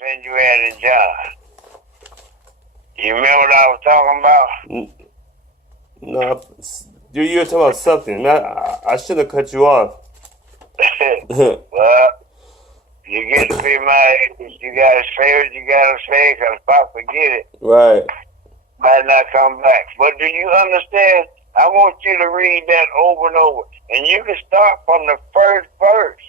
Said you had a job. You remember what I was talking about? No, you were talking about something. I shouldn't have cut you off. Well, you get to be my age. You gotta say what you gotta say, cause if I forget it, Right. might not come back. But do you understand? I want you to read that over and over, and you can start from the first verse.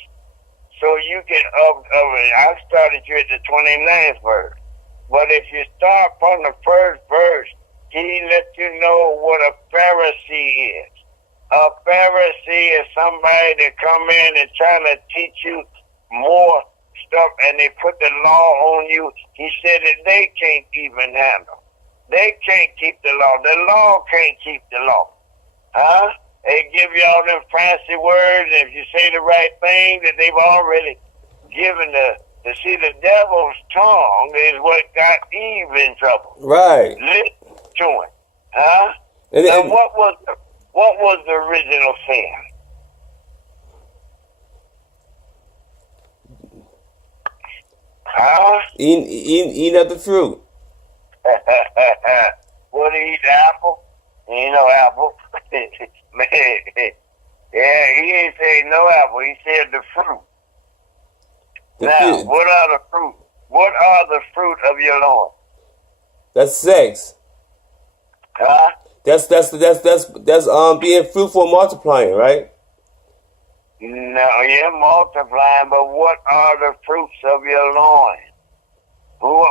So you can I started you at the 29th verse. But if you start from the first verse, he let you know what a Pharisee is. A Pharisee is somebody that come in and trying to teach you more stuff, and they put the law on you. He said that they can't even handle. They can't keep the law. The law can't keep the law. Huh? They give you all them fancy words, and if you say the right thing, that they've already given see, the devil's tongue is what got Eve in trouble. Right. Listen to him. Huh? And now, what was the original sin? Huh? Eating of the fruit. What, he eat the apple? He ain't no apple. Man, yeah, he ain't say no apple. He said the fruit. Now, what are the fruit? What are the fruit of your Lord? That's sex. Huh? That's being fruitful and multiplying, right? No, you're multiplying, but what are the fruits of your loins? Who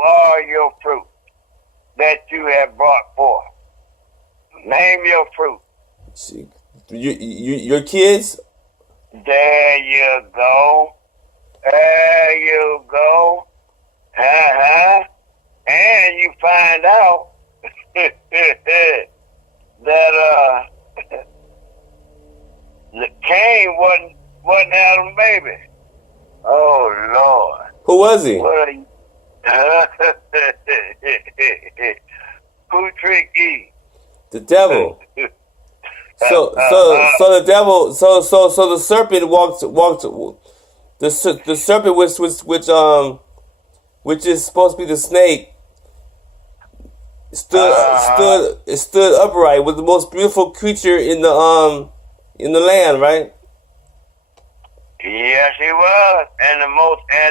are your fruit that you have brought forth? Name your fruit. Your kids? There you go. There you go. And you find out that Cain wasn't Adam's baby. Oh Lord. Who was he? What are you? Who tricked Eve? The devil. So the devil. So the serpent walked. The serpent which is supposed to be the snake stood upright, was the most beautiful creature in the land, right? Yes, he was, and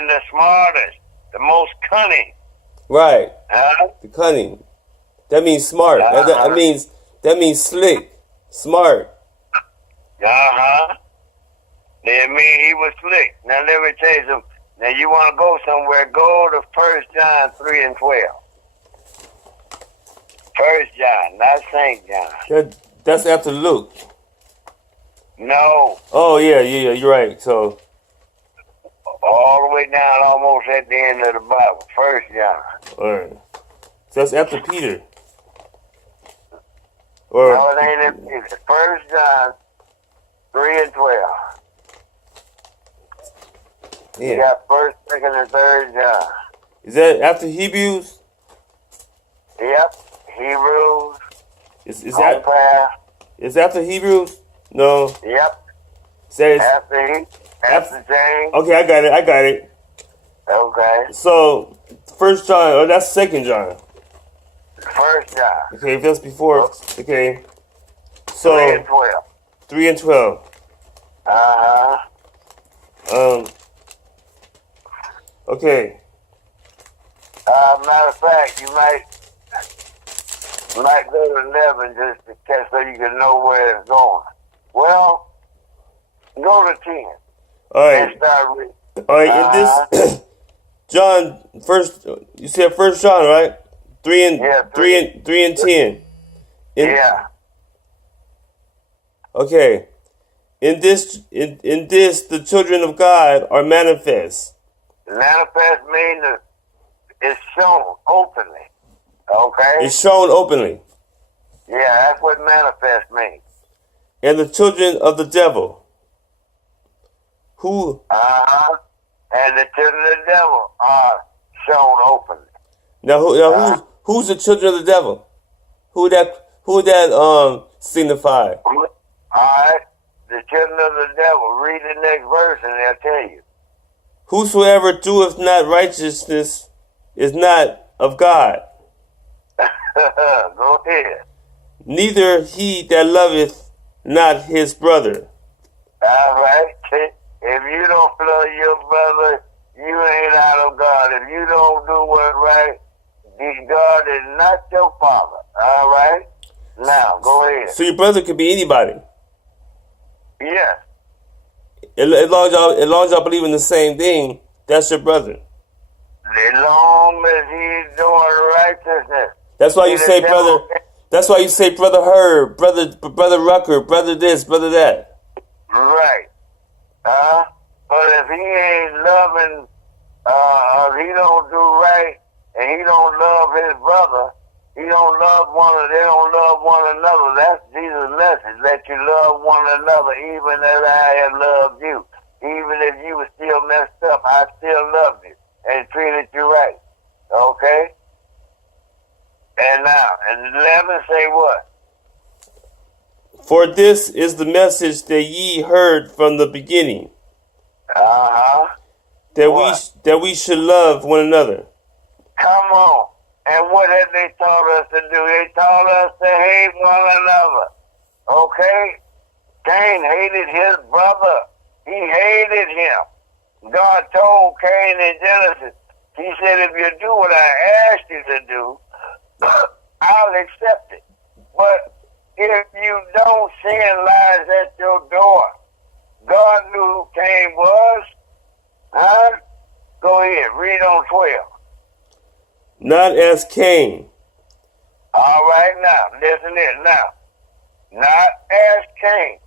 the smartest, the most cunning. Right. Huh? The cunning. That means smart. That means slick, smart. That mean he was slick. Now let me tell you something. Now you want to go somewhere? Go to 1 John 3 and 12. 1 John, not St. John. That's after Luke. No. Oh yeah, you're right. So all the way down, almost at the end of the Bible. 1 John. All right. So that's after Peter. No, it ain't in Peter. 1 John 3 and 12. Yeah. You got 1st, 2nd, and 3rd John. Is that after Hebrews? Yep. Hebrews. Is that? Is after Hebrews? No. Yep. Says after James. Okay, I got it. Okay. So 1 John, or that's 2 John. 1 John. Okay, that's before. Okay. So 3 and 12. 3 and 12. Okay. Matter of fact, you might go to 11 just to catch so you can know where it's going. Well, go to 10. All right. And start reading. All right. In this John first, you said 1 John, right? 3 and 10. Yeah. Okay. In this, the children of God are manifest. Manifest means it's shown openly. Okay? It's shown openly. Yeah, that's what manifest means. And the children of the devil. Who? And the children of the devil are shown openly. Now who's the children of the devil? Who that signify? Alright. The children of the devil. Read the next verse and they'll tell you. Whosoever doeth not righteousness is not of God. Go ahead. Neither he that loveth not his brother. All right. If you don't love your brother, you ain't out of God. If you don't do what's right, God is not your father. All right? Now, go ahead. So your brother could be anybody. Yes. As long as y'all believe in the same thing, that's your brother. As long as he's doing righteousness. That's why you say brother. That's why you say brother Herb, brother Rucker, brother this, brother that. Right. But if he ain't loving, if he don't do right, and he don't love his brother, they don't love one another. That's Jesus' message, that you love one another even as I have loved you. Even if you were still messed up, I still loved you and treated you right. Okay? And now, and 11 say what? For this is the message that ye heard from the beginning. That we should love one another. Come on. And what have they taught us to do? They taught us to hate one another. Okay? Cain hated his brother. He hated him. God told Cain in Genesis, he said, if you do what I asked you to do, I'll accept it. But if you don't, sin lies at your door. God knew who Cain was. Huh? Go ahead, read on 12. Not as Cain. All right, now, listen here. Now, not as Cain.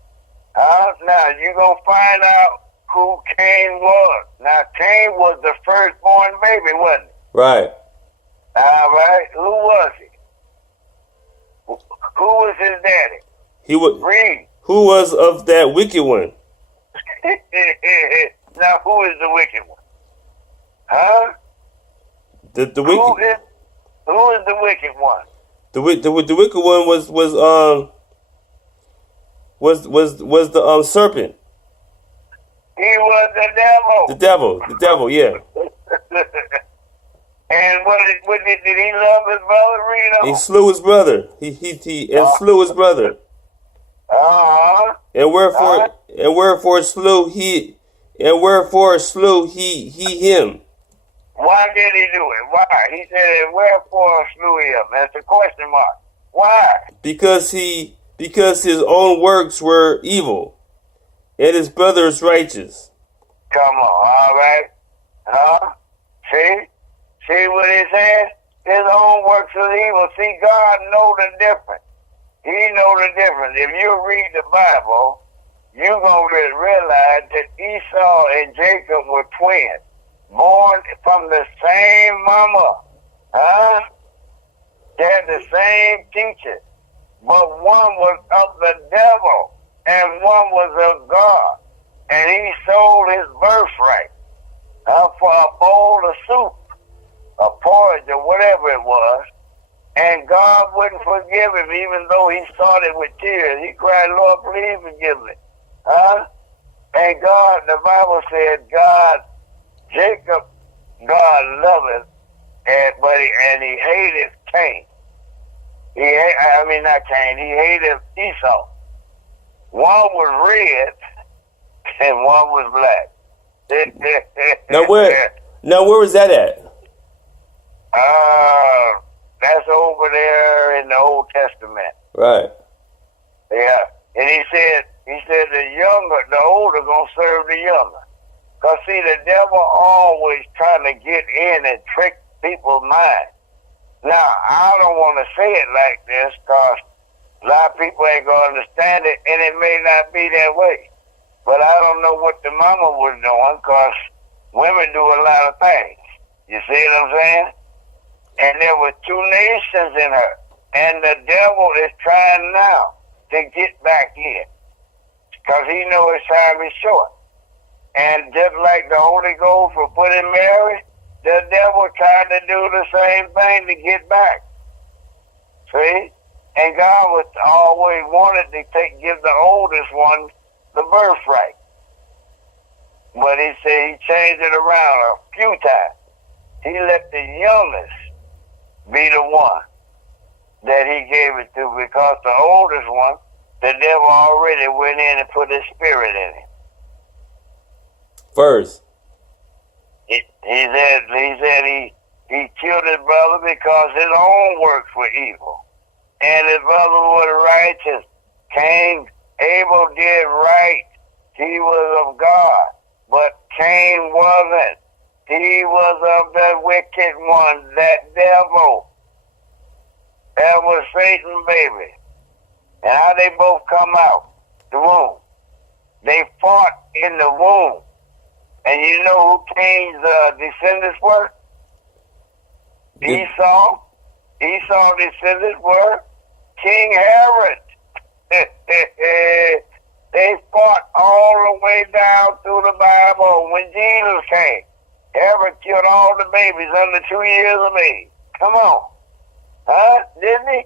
Now, you're going to find out who Cain was. Now, Cain was the firstborn baby, wasn't he? Right. All right. Who was he? Who was his daddy? He was. Read. Who was of that wicked one? Now, who is the wicked one? Huh? The wicked. Who is the wicked one? The wicked one was the serpent. He was the devil. The devil, yeah. And did he love his brother? Read on. He slew his brother. He slew his brother. And wherefore slew he him. Why did he do it? Why? He said, wherefore slew him? That's a question mark. Why? Because his own works were evil, and his brother's righteous. Come on, all right? See what he says? His own works was evil. See, God know the difference. He know the difference. If you read the Bible, you're going to realize that Esau and Jacob were twins, born from the same mama. They had the same teacher. But one was of the devil and one was of God. And he sold his birthright for a bowl of soup, a porridge or whatever it was. And God wouldn't forgive him even though he started with tears. He cried, Lord, please forgive me. And God, the Bible said, Jacob, God loveth, and he hated Cain. He hated Esau. One was red and one was black. Now where was that at? That's over there in the Old Testament. Right. Yeah. And he said the older gonna serve the younger. Cause see, the devil always trying to get in and trick people's minds. Now, I don't want to say it like this because a lot of people ain't going to understand it, and it may not be that way. But I don't know what the mama was doing because women do a lot of things. You see what I'm saying? And there were two nations in her. And the devil is trying now to get back in because he knows his time is short. And just like the Holy Ghost was put in Mary, the devil tried to do the same thing to get back. See? And God was always wanted to give the oldest one the birthright. But he said he changed it around a few times. He let the youngest be the one that he gave it to, because the oldest one, the devil already went in and put his spirit in him. First. He said he killed his brother because his own works were evil. And his brother was righteous. Abel did right. He was of God. But Cain wasn't. He was of the wicked one, that devil. That was Satan, baby. And how they both come out? The womb. They fought in the womb. And you know who Cain's descendants were? Esau. Esau's descendants were King Herod. They fought all the way down through the Bible. When Jesus came, Herod killed all the babies under 2 years of age. Come on. Huh? Didn't he?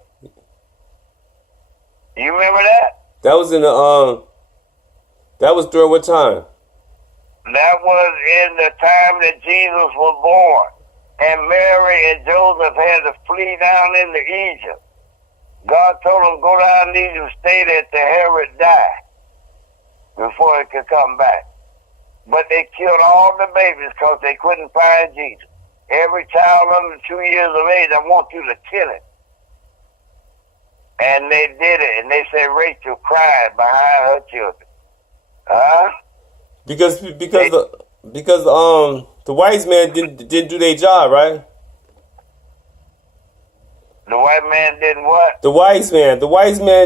You remember that? That was in the, that was during what time? That was in the time that Jesus was born. And Mary and Joseph had to flee down into Egypt. God told them, go down to Egypt, stay there till Herod died before he could come back. But they killed all the babies because they couldn't find Jesus. Every child under 2 years of age, I want you to kill him. And they did it. And they said Rachel cried behind her children. Huh? Because the wise man didn't do their job, right? The white man didn't what? The wise man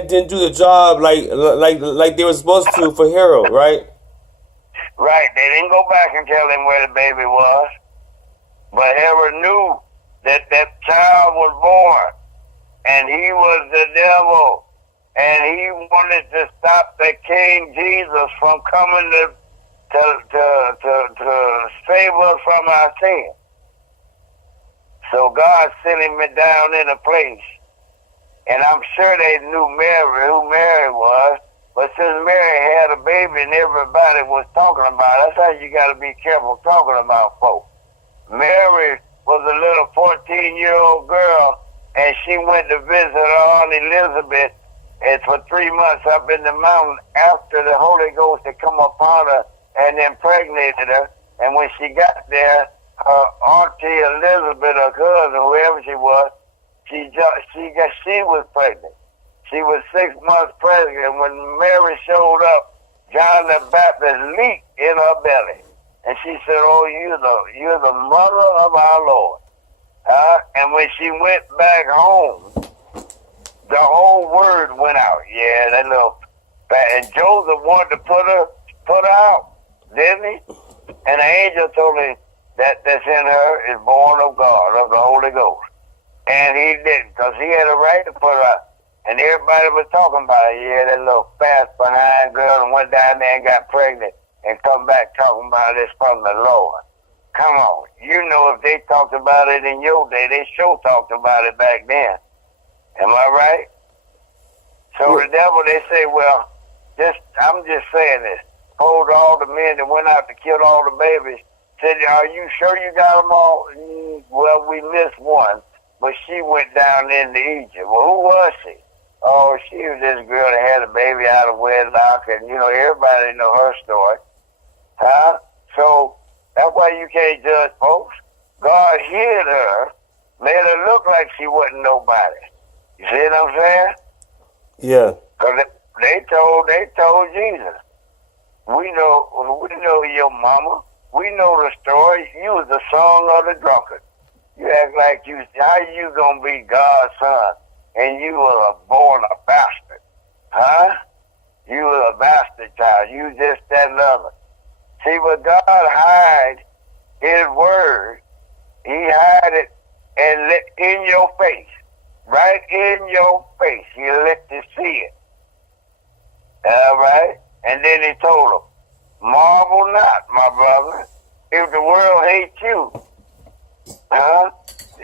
didn't do the job like they were supposed to for Herod, right? Right. They didn't go back and tell him where the baby was. But Herod knew that that child was born, and he was the devil, and he wanted to stop the King Jesus from coming to save us from our sin. So God sent him down in a place, and I'm sure they knew who Mary was, but since Mary had a baby and everybody was talking about it, that's how you got to be careful talking about folks. Mary was a little 14-year-old girl, and she went to visit her Aunt Elizabeth, and for 3 months up in the mountain after the Holy Ghost had come upon her and impregnated her. And when she got there, her Auntie Elizabeth, her cousin, whoever she was, she was pregnant. She was 6 months pregnant, and when Mary showed up, John the Baptist leaped in her belly. And she said, oh, you're the mother of our Lord. And when she went back home, the whole word went out. Yeah, that little, and Joseph wanted to put her out, didn't he? And the angel told him that's in her is born of God, of the Holy Ghost. And he didn't, because he had a right to put her out. And everybody was talking about it. Yeah, that little fast behind girl and went down there and got pregnant and come back talking about this from the Lord. Come on. You know, if they talked about it in your day, they sure talked about it back then. Am I right? So the devil, they say, well, I'm just saying this. Hold all the men that went out to kill all the babies. Said, are you sure you got them all? Well, we missed one, but she went down into Egypt. Well, who was she? Oh, she was this girl that had a baby out of wedlock, and, everybody know her story. Huh? So that's why you can't judge folks. God hid her, made her look like she wasn't nobody. You see what I'm saying? Yeah. Because they told Jesus, we know your mama. We know the story. You was the son of the drunkard. You act like how you gonna be God's son and you were born a bastard? Huh? You were a bastard child. You just that and other. See, but God hide his word. He hide it and let in your face. Right in your face. He let you see it. All right? And then he told them, marvel not, my brother, if the world hates you. Huh?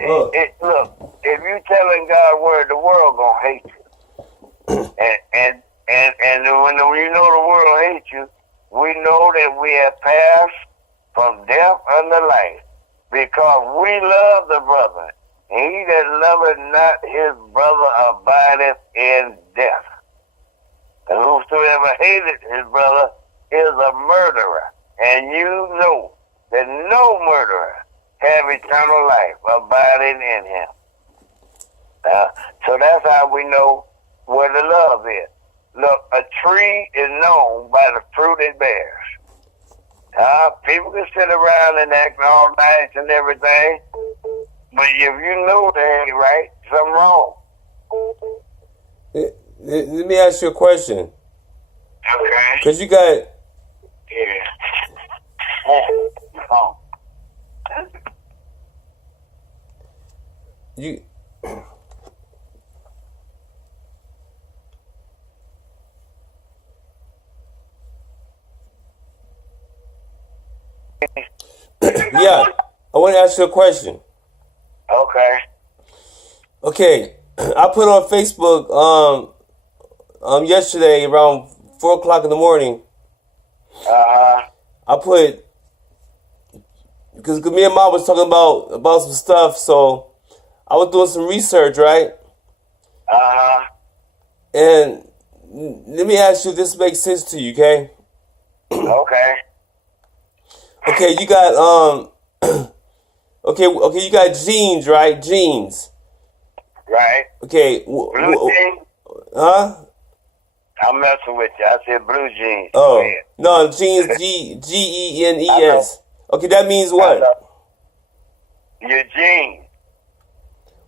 Look, if you telling God's word, the world gonna hate you. and when you know the world hates you, we know that we have passed we love the brother. And he that loveth not his brother abideth in death. And whosoever hateth his brother is a murderer. And you know that no murderer have eternal life abiding in him. So that's how we know where the love is. Look, a tree is known by the fruit it bears. People can sit around and act all nice and everything, but if you know they ain't right, something wrong. Let me ask you a question. Okay. Because you got... Yeah. Oh. You... Yeah, I want to ask you a question. Okay. Okay, I put on Facebook yesterday around 4 o'clock in the morning. I put, because me and Mom was talking about some stuff, so I was doing some research, right? And let me ask you if this makes sense to you, okay? Okay. Okay, you got okay, you got jeans, right? Jeans. Right. Okay. Blue jeans? Huh? I'm messing with you. I said blue jeans. Oh. No, jeans, Genes. Okay, that means what? Your genes.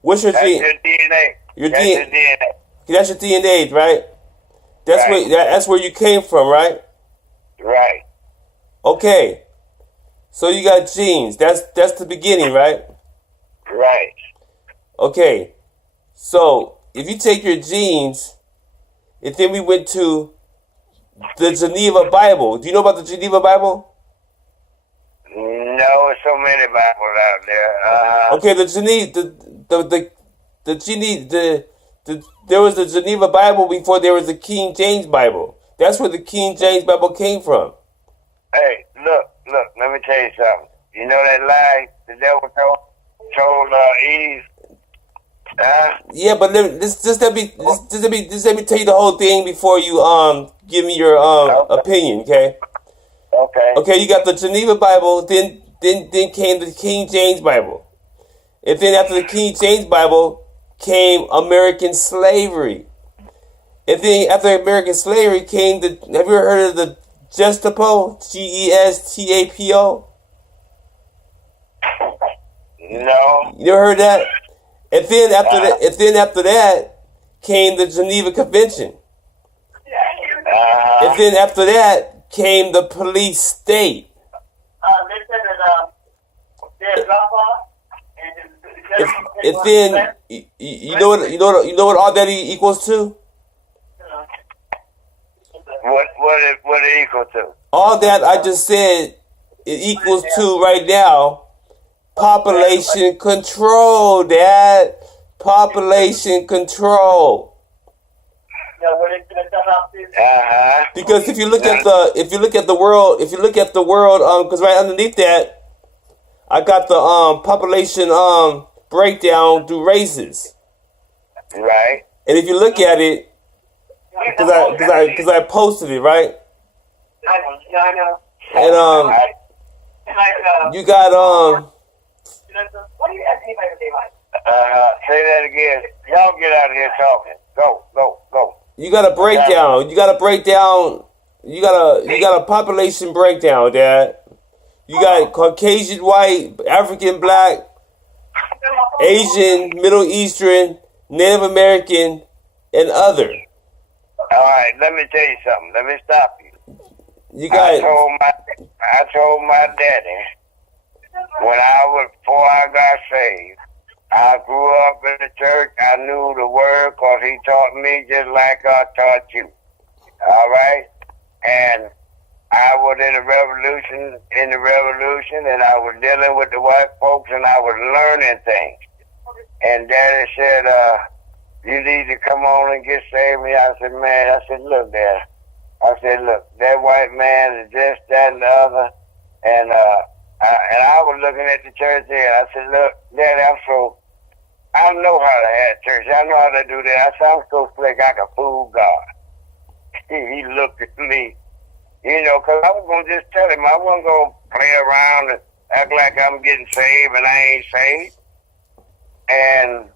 What's your gene? That's your DNA. Your That's DNA. your DNA. That's your DNA, right? That's right. That's where you came from, right? Right. Okay. So you got genes. That's the beginning, right? Right. Okay. So if you take your genes, and then we went to the Geneva Bible. Do you know about the Geneva Bible? No, there's so many Bibles out there. Okay, the there was the Geneva Bible before there was the King James Bible. That's where the King James Bible came from. Hey, look, let me tell you something. You know that lie the devil told Eve? Yeah, but let me tell you the whole thing before you give me your opinion, okay? Okay. Okay, you got the Geneva Bible, then came the King James Bible. And then after the King James Bible came American slavery. And then after American slavery came have you ever heard of the Gestapo? Gestapo? No. You never heard that? And then after that came the Geneva Convention. And then after that came the police state. And then you know what all that equals to? What it equal to? All that I just said it equals to right now population control, Dad. Population control. Because if you look at the world, because right underneath that, I got the population breakdown through races. Right. And if you look at it, because I posted it, right? I know. And you got What do you ask anybody to say like? Say that again. Y'all get out of here talking. Go. You got a breakdown. You got a breakdown. You got a population breakdown, Dad. You got Caucasian, white, African, black, Asian, Middle Eastern, Native American, and other. All right, let me tell you something. Let me stop you. I told my daddy before I got saved. I grew up in the church. I knew the word because he taught me just like I taught you. All right? And I was in the revolution, and I was dealing with the white folks, and I was learning things. And Daddy said, you need to come on and get saved. I said, look, Dad. That white man is this, that, and the other. And And I was looking at the church there. I said, look, Daddy, I know how to have church. I know how to do that. I said, I'm so slick I can fool God. He looked at me, because I was going to just tell him. I wasn't going to play around and act like I'm getting saved and I ain't saved. And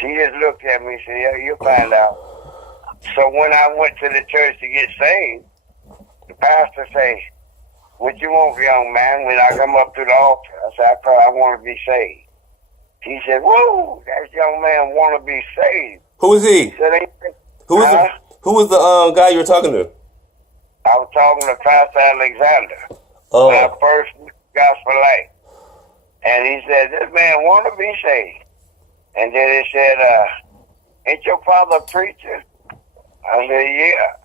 he just looked at me and said, yeah, you'll find out. So when I went to the church to get saved, the pastor said, what you want, young man, when I come up to the altar? I said, I want to be saved. He said, whoa, that young man want to be saved. Who is he? He said, Who was the guy you were talking to? I was talking to Pastor Alexander. Oh. My first gospel life. And he said, this man want to be saved. And then he said, ain't your father a preacher? I said, yeah.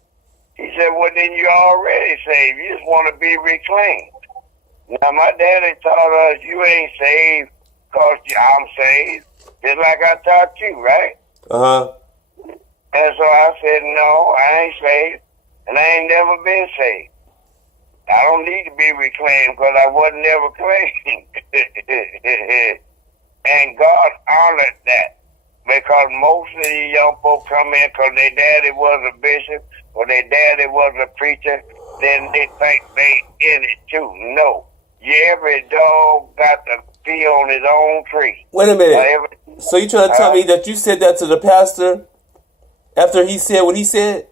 He said, well, then you already saved. You just want to be reclaimed. Now, my daddy taught us you ain't saved because I'm saved. Just like I taught you, right? Uh-huh. And so I said, no, I ain't saved. And I ain't never been saved. I don't need to be reclaimed because I wasn't never claimed. And God honored that. Because most of the young folk come in because their daddy was a bishop or their daddy was a preacher, then they think they in it too. No. Every dog got to be on his own tree. Wait a minute. So you trying to tell me that you said that to the pastor after he said what he said?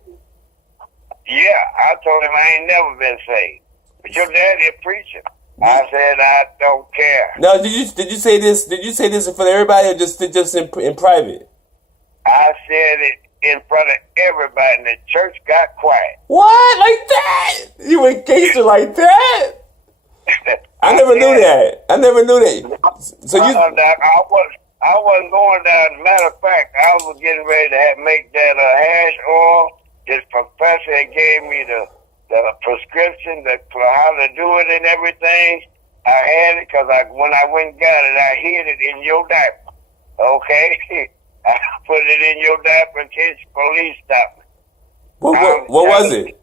Yeah, I told him I ain't never been saved. But your daddy a preacher. I said I don't care. Now, did you say this? Did you say this in front of everybody, or just in private? I said it in front of everybody, and the church got quiet. What? Like that? You engaged her like that? I never knew that. I never knew that. So you? I wasn't going down. As a matter of fact, I was getting ready to make that hash oil. This professor gave me the prescription for how to do it and everything. I had it because when I went and got it, I hid it in your diaper. Okay? I put it in your diaper in case the police stopped me. What was it?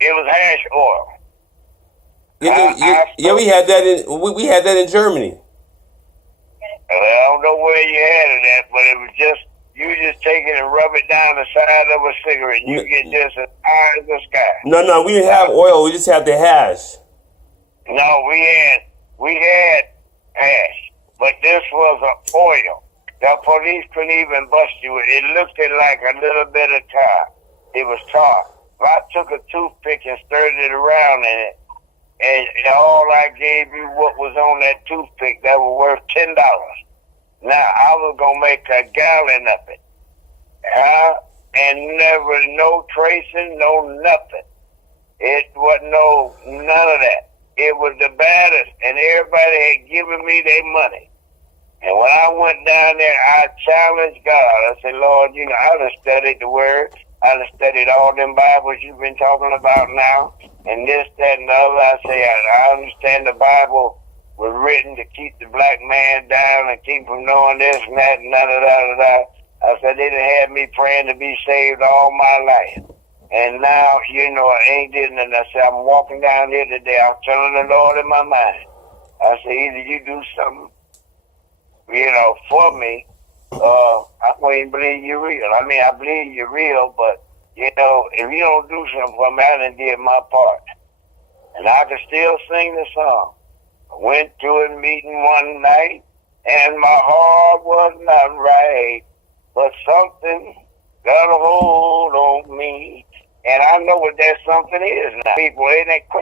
It was hash oil. Yeah, we had that in Germany. I don't know where you had it at, but it was you just take it and rub it down the side of a cigarette. You get just as high as the sky. No, we didn't have oil. We just had the hash. No, we had hash, but this was an oil. The police couldn't even bust you. It looked like a little bit of tar. It was tar. I took a toothpick and stirred it around in it, and all I gave you what was on that toothpick that was worth $10. Now, I was going to make a gallon of it. And never, no tracing, no nothing. It wasn't none of that. It was the baddest, and everybody had given me their money. And when I went down there, I challenged God. I said, Lord, I done studied the Word. I done studied all them Bibles you've been talking about now, and this, that, and the other. I say, I understand the Bible was written to keep the black man down and keep from knowing this and that and da-da-da-da-da. I said, they done had me praying to be saved all my life. And now, I ain't did nothing. I said, I'm walking down here today. I'm telling the Lord in my mind. I said, either you do something, for me, I don't even believe you're real. I mean, I believe you're real, but, if you don't do something for me, I done did my part. And I can still sing the song. I went to a meeting one night, and my heart was not right, but something got a hold on me. And I know what that something is now. People, it ain't quit